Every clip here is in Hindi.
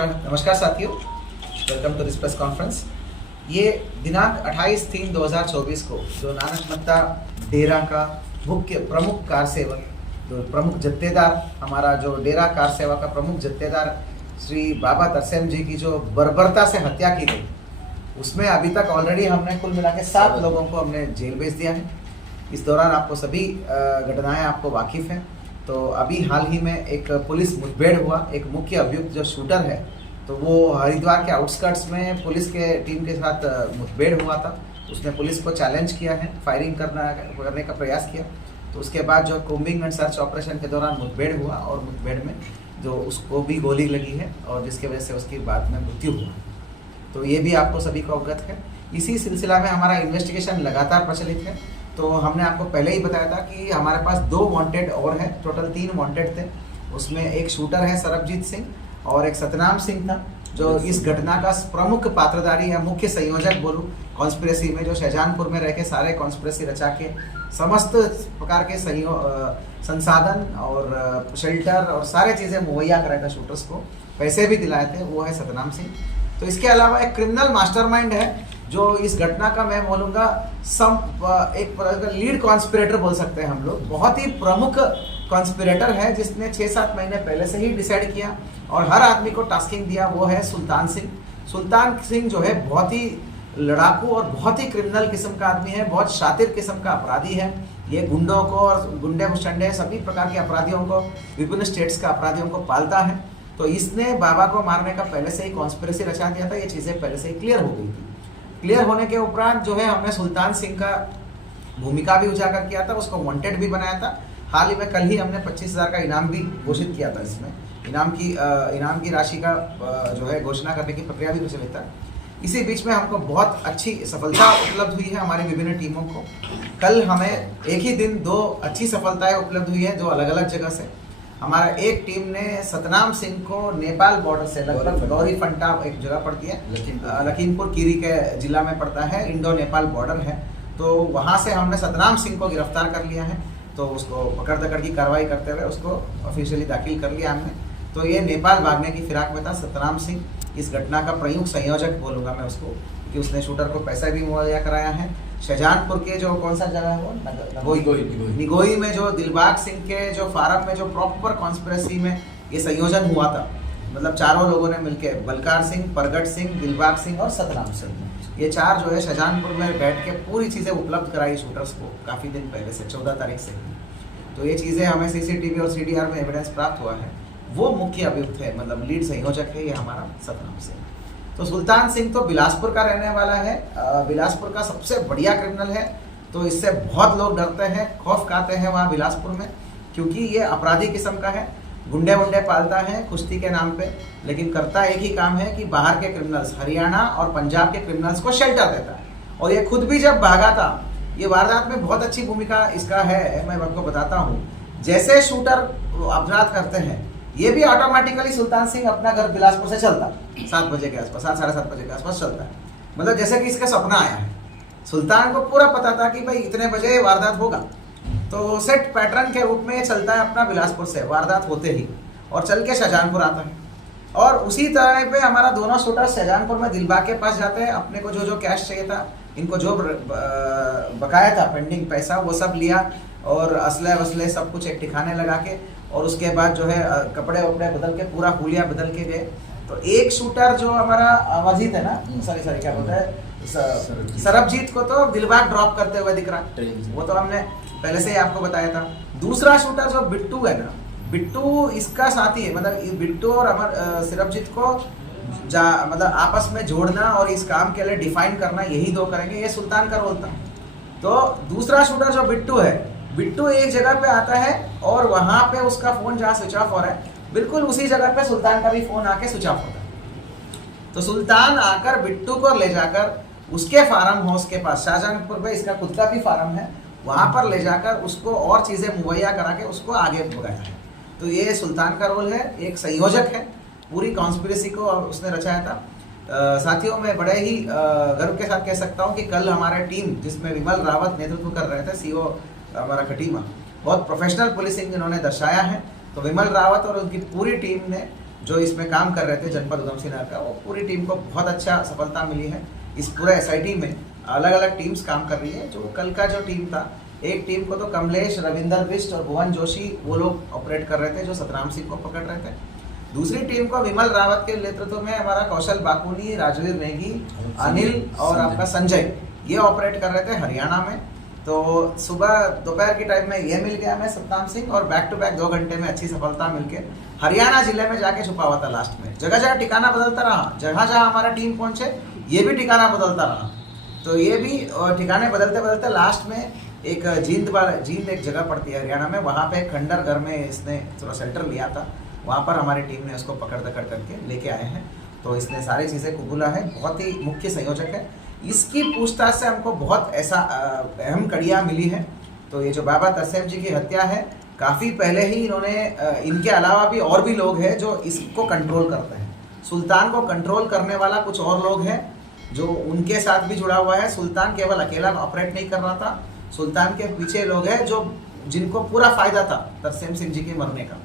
नमस्कार साथियों, welcome to this press conference. ये दिनांक 28/3/2024 को जो नानक मत्ता डेरा का मुख्य प्रमुख कार सेवक, जो प्रमुख जत्थेदार, हमारा जो डेरा कार सेवा का प्रमुख जत्थेदार श्री बाबा तरसेम जी की जो बर्बरता से हत्या की गई, उसमें अभी तक ऑलरेडी हमने कुल मिला के 7 लोगों को हमने जेल भेज दिया है। इस दौरान आपको सभी घटनाएं आपको वाकिफ़ हैं। तो अभी हाल ही में एक पुलिस मुठभेड़ हुआ, एक मुख्य अभियुक्त जो शूटर है, तो वो हरिद्वार के आउटस्कर्ट्स में पुलिस के टीम के साथ मुठभेड़ हुआ था। उसने पुलिस को चैलेंज किया है, फायरिंग करने का प्रयास किया। तो उसके बाद जो कोम्बिंग एंड सर्च ऑपरेशन के दौरान मुठभेड़ हुआ और मुठभेड़ में जो उसको भी गोली लगी है और जिसकी वजह से उसकी बाद में मृत्यु हुआ। तो ये भी आपको सभी को अवगत है। इसी सिलसिला में हमारा इन्वेस्टिगेशन लगातार प्रचलित है। तो हमने आपको पहले ही बताया था कि हमारे पास 2 वांटेड और हैं, टोटल 3 वांटेड थे। उसमें एक शूटर है सरबजीत सिंह और एक सतनाम सिंह था, जो इस घटना का प्रमुख पात्रधारी या मुख्य संयोजक बोलूँ कॉन्स्पिरेसी में, जो शाहजहानपुर में रह के सारे कॉन्स्पिरेसी रचा के समस्त प्रकार के संसाधन और शेल्टर और सारे चीज़ें मुहैया कराए थे, शूटर्स को पैसे भी दिलाए थे, वो है सतनाम सिंह। तो इसके अलावा एक क्रिमिनल मास्टरमाइंड है जो इस घटना का मैं बोलूँगा एक लीड कॉन्स्पिरेटर बोल सकते हैं हम लोग। बहुत ही प्रमुख कॉन्स्पिरेटर है जिसने 6-7 महीने पहले से ही डिसाइड किया और हर आदमी को टास्किंग दिया, वो है सुल्तान सिंह। सुल्तान सिंह जो है बहुत ही लड़ाकू और बहुत ही क्रिमिनल किस्म का आदमी है, बहुत शातिर किस्म का अपराधी है। ये गुंडों को और गुंडे मुस्टंडे सभी प्रकार के अपराधियों को, विभिन्न स्टेट्स के अपराधियों को पालता है। तो इसने बाबा को मारने का पहले से ही कॉन्स्पिरेसी रचा दिया था। ये चीज़ें पहले से ही क्लियर हो गई थी। क्लियर होने के उपरांत जो है हमने सुल्तान सिंह का भूमिका भी उजागर किया था, उसको वांटेड भी बनाया था। हाल ही में कल ही हमने 25,000 का इनाम भी घोषित किया था। इसमें इनाम की राशि का जो है घोषणा करने की प्रक्रिया भी प्रचलित था। इसी बीच में हमको बहुत अच्छी सफलता उपलब्ध हुई है हमारी विभिन्न टीमों को। कल हमें एक ही दिन 2 अच्छी सफलताएं उपलब्ध हुई है, 2 अलग अलग जगह से। हमारा एक टीम ने सतनाम सिंह को नेपाल बॉर्डर से लगभग गौरी फंटा एक जगह पड़ती है, लखीमपुर खीरी के जिला में पड़ता है, इंडो नेपाल बॉर्डर है। तो वहाँ से हमने सतनाम सिंह को गिरफ्तार कर लिया है। तो उसको पकड़ दकड़ की कार्रवाई करते हुए उसको ऑफिशियली दाखिल कर लिया हमने। तो ये नेपाल भागने की फिराक में था सतनाम सिंह। इस घटना का प्रमुख संयोजक बोलूँगा मैं उसको, कि उसने शूटर को पैसा भी मुहैया कराया है। शाहजहानपुर के जो कौन सा जगह है वो निगोई में जो दिलबाग सिंह के जो फार्म में जो प्रॉपर कॉन्स्पिरेसी में ये संयोजन हुआ था, मतलब चारों लोगों ने मिलके, बलकार सिंह, परगट सिंह, दिलबाग सिंह और सतनाम सिंह, ये 4 जो है शाहजहानपुर में बैठ के पूरी चीज़ें उपलब्ध कराई शूटर्स को काफ़ी दिन पहले से, 14 तारीख से। तो ये चीज़ें हमें CCTV और CDR में एविडेंस प्राप्त हुआ है। वो मुख्य अभियुक्त है, मतलब लीड संयोजक है ये हमारा सतनाम सिंह। तो सुल्तान सिंह तो बिलासपुर का रहने वाला है, बिलासपुर का सबसे बढ़िया क्रिमिनल है। तो इससे बहुत लोग डरते हैं, खौफ खाते हैं वहाँ बिलासपुर में, क्योंकि ये अपराधी किस्म का है, गुंडे वुंडे पालता है कुश्ती के नाम पे, लेकिन करता एक ही काम है कि बाहर के क्रिमिनल्स, हरियाणा और पंजाब के क्रिमिनल्स को शेल्टर देता है। और ये खुद भी जब भागा था, ये वारदात में बहुत अच्छी भूमिका इसका है, मैं आपको बताता हूँ। जैसे शूटर अपराध करते हैं, ये भी ऑटोमेटिकली सुल्तान सिंह अपना घर बिलासपुर से चलता 7 बजे के आसपास, 7 साढ़े 7 बजे के आसपास चलता है। मतलब जैसे कि इसका सपना आया है। सुल्तान को पूरा पता था कि भाई इतने बजे वारदात होगा, तो सेट पैटर्न के रूप में ये चलता है अपना बिलासपुर से वारदात होते ही, और चल के शाहजहानपुर आता है। और उसी तरह पे हमारा दोनों शूटर शाहजहानपुर में दिलबाग के पास जाते हैं। अपने को जो कैश चाहिए था, इनको जो बकाया था पेंडिंग पैसा, वो सब लिया और असले वसले सब कुछ एक ठिकाने लगा के, और उसके बाद जो है कपड़े वपड़े बदल के, पूरा हुलिया बदल के गए। तो एक शूटर जो हमारा मजीद है ना, सॉरी क्या बोलते हैं, सरबजीत को तो दिलबाग ड्रॉप करते हुए दिख रहा, वो तो हमने पहले से ही आपको बताया था। दूसरा शूटर जो बिट्टू है ना, बिट्टू इसका साथी है, मतलब बिट्टू और सरबजीत को मतलब आपस में जोड़ना और इस काम के लिए डिफाइन करना, यही 2 करेंगे। ये सुल्तान का रोल था। तो दूसरा शूटर जो बिट्टू है, बिट्टू एक जगह पे आता है और वहां पे उसका फोन जहाँ स्विच ऑफ हो रहा है, बिल्कुल उसी जगह पे सुल्तान का भी फोन आके स्विच ऑफ होता है। तो सुल्तान आकर बिट्टू को ले जाकर उसके फार्म हाउस के पास, शाहजहानपुर में इसका खुद का भी फार्म है, वहां पर ले जाकर उसको और चीजें मुहैया करा के उसको आगे बढ़ाया है। तो ये सुल्तान का रोल है, एक संयोजक है, पूरी कॉन्स्पिरेसी को उसने रचाया था। साथियों, मैं बड़े ही गर्व के साथ कह सकता हूँ कि कल हमारे टीम, जिसमें विमल रावत नेतृत्व कर रहे थे, CO हमारा खटीमा, बहुत प्रोफेशनल पुलिसिंग इन्होंने दर्शाया है। तो विमल रावत और उनकी पूरी टीम ने जो इसमें काम कर रहे थे जनपद उधम सिंह नगर का, वो पूरी टीम को बहुत अच्छा सफलता मिली है। इस पूरे एसआईटी में अलग अलग टीम्स काम कर रही है। जो कल का जो टीम था, एक टीम को तो कमलेश, रविंदर बिष्ट और भुवन जोशी वो लोग ऑपरेट कर रहे थे, जो सतराम सिंह को पकड़ रहे थे। दूसरी टीम को विमल रावत के नेतृत्व में हमारा कौशल बाकुनी, राजवीर नेगी, अनिल और आपका संजय ये ऑपरेट कर रहे थे हरियाणा में। तो सुबह दोपहर के टाइम में ये मिल गया हमें सतनाम सिंह, और बैक टू बैक 2 घंटे में अच्छी सफलता मिलके हरियाणा जिले में जाके छुपा हुआ था लास्ट में। जगह जगह ठिकाना बदलता रहा, जहाँ जहाँ हमारा टीम पहुंचे ये भी ठिकाना बदलता रहा। तो ये भी ठिकाने बदलते बदलते लास्ट में एक जींद एक जगह पड़ती है हरियाणा में, वहाँ पे खंडर घर में इसने थोड़ा शेल्टर लिया था, वहाँ पर हमारी टीम ने उसको पकड़ दकड़ करके लेके आए हैं। तो इसने सारी चीज़ें कबूला है, बहुत ही मुख्य संयोजक है। इसकी पूछताछ से हमको बहुत ऐसा अहम कड़ियाँ मिली है। तो ये जो बाबा तरसेम जी की हत्या है, काफ़ी पहले ही इन्होंने, इनके अलावा भी और भी लोग हैं जो इसको कंट्रोल करते हैं। सुल्तान को कंट्रोल करने वाला कुछ और लोग हैं जो उनके साथ भी जुड़ा हुआ है। सुल्तान केवल अकेला ऑपरेट नहीं कर रहा था, सुल्तान के पीछे लोग हैं जो जिनको पूरा फायदा था तरसेम सिंह जी के मरने का।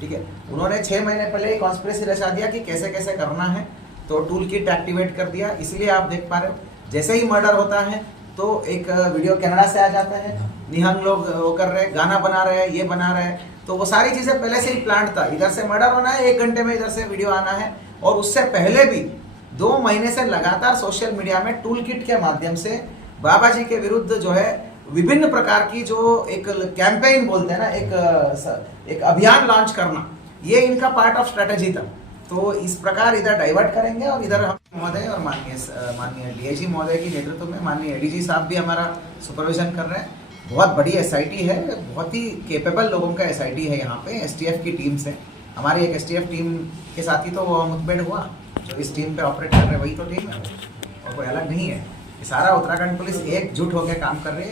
ठीक है, उन्होंने 6 महीने पहले एक कॉन्स्पिरेसी रचा दिया कि कैसे कैसे करना है, तो टूल किट एक्टिवेट कर दिया। इसलिए आप देख पा रहे हो जैसे ही मर्डर होता है तो एक वीडियो कनाडा से आ जाता है, निहंग लोग वो कर रहे हैं, गाना बना रहे हैं, ये बना रहे हैं। तो वो सारी चीज़ें पहले से ही प्लान था, इधर से मर्डर होना है, 1 घंटे में इधर से वीडियो आना है। और उससे पहले भी 2 महीने से लगातार सोशल मीडिया में टूल किट के माध्यम से बाबा जी के विरुद्ध जो है विभिन्न प्रकार की जो एक कैंपेन बोलते हैं ना, एक अभियान लॉन्च करना, ये इनका पार्ट ऑफ स्ट्रेटेजी था। तो इस प्रकार इधर डाइवर्ट करेंगे और इधर हम महोदय और माननीय डीआईजी महोदय के नेतृत्व में माननीय एडीजी साहब भी हमारा सुपरविजन कर रहे हैं। बहुत बड़ी एसआईटी है, बहुत ही केपेबल लोगों का एसआईटी है। यहाँ पे एसटीएफ की टीम से, हमारी एक एसटीएफ टीम के साथ ही तो वो मुठभेड़ हुआ, जो इस टीम पे ऑपरेट कर रहे हैं वही तो टीम है, और कोई अलग नहीं है। ये सारा उत्तराखंड पुलिस एकजुट होकर काम कर रही है।